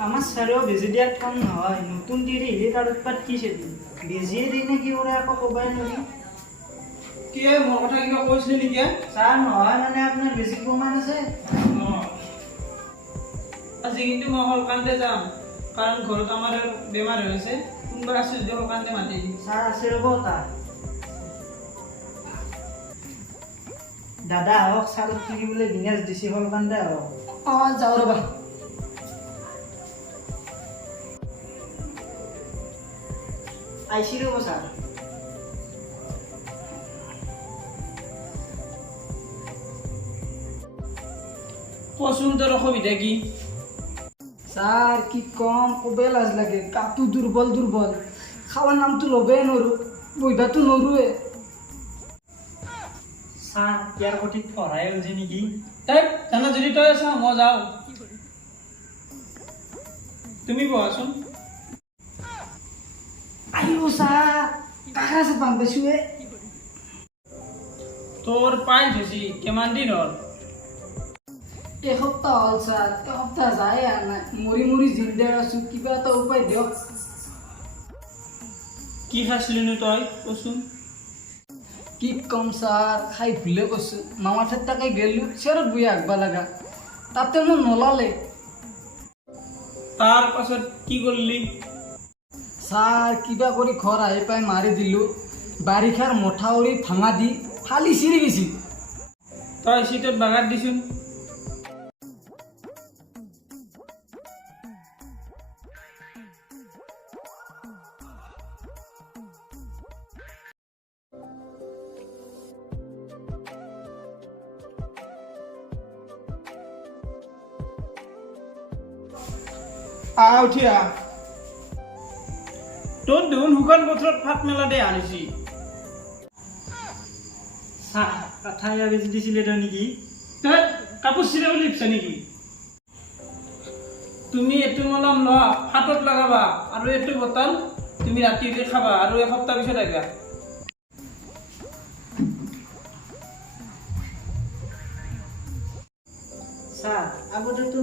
আমার স্যারেও বেজি দিয়ার কাম নহয় নতুন দিয়ে দিলে তার উৎপাত কি সেদিন বেজিয়ে দিই নে কি করে আকৌ কবাই নদী কি মোৰ কথা কিবা কৈছিলি নেকি স্যাৰ নহয় মানে আপনাৰ বেজি প্ৰমাণ আছে আজি কিন্তু মই হলকান্তে যাম কাৰণ ঘৰত আমাৰ বেমাৰ হৈছে কোনবা আছে যদি হলকান্তে মাতি দি স্যার আছে রব তার দাদা আহক স্যার কি বলে দিনেশ দিছি হল কান্দে আহক যাওঁ ৰ'বা আইসি ৰব স্যাৰ কচোন তোৰ অসুবিধা কি স্যার কি কম কবে লাজ লাগে কাতু দুর্বল দুর্বল খাওয়ার নাম তো লবে নরু বইবা তো নরুয়ে স্যার ইয়ার কঠিত পড়াই হচ্ছে নাকি তাই জানা যদি তই আছা মই যাওঁ তুমি বহাচোন আইও স্যার কাকা আছে বান্ধে শুয়ে তোৰ পাই থৈছি কিমান দিন হ'ল এসপ্তাহ হল স্যার এসপ্তাহ যায় আর না মরি মরি জিন্দা আছো কিবা এটা উপায় দিয়ক কি খাইছিলিনো তই কচোন কি কম স্যার খাই ভুলে করছো মামা ঠার টাকায় গেলু সেরত বই আঁকবা লাগা তাতে মোৰ নলালে তাৰ পাছত কি কৰিলি স্যার কিবা করে ঘর আহি পাই মারি দিলু বারিখার মঠাউরি ভাঙা দি ফালি ছিঁড়ি গেছি তই চিটত বাগাত দিছোন উঠি তোৰ দেখোন শুকান পথৰত ফাট মেলা দে আনিছি স্যাৰ কাঠাইয়া বেজি দিছিলে তো নাকি তই কাপোৰ চিলাব লিপছ নেকি তুমি এইটো মলম লোৱা হাতত লগাবা আৰু এইটো বটল তুমি ৰাতিতে খাবা আৰু এসপ্তাহ পিছত আহিবা স্যাৰ আগতে তো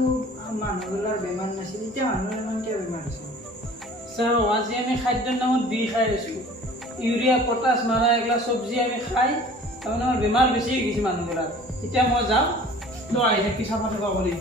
মানুহগুলাৰ বেমাৰ নাছিল এতিয়া মানুহৰ ইমান কিয় বেমাৰ হৈছে চাওঁ আজি আমি খাদ্যৰ নামত বিষ খাই আছোঁ ইউৰিয়া পটাছ মাৰা এইগিলা চব্জি আমি খাই তাৰমানে আমাৰ বেমাৰ বেছি হৈ গৈছে মানুহবিলাক এতিয়া মই যাওঁ তই আহি থাকি চাফা চাফা কৰি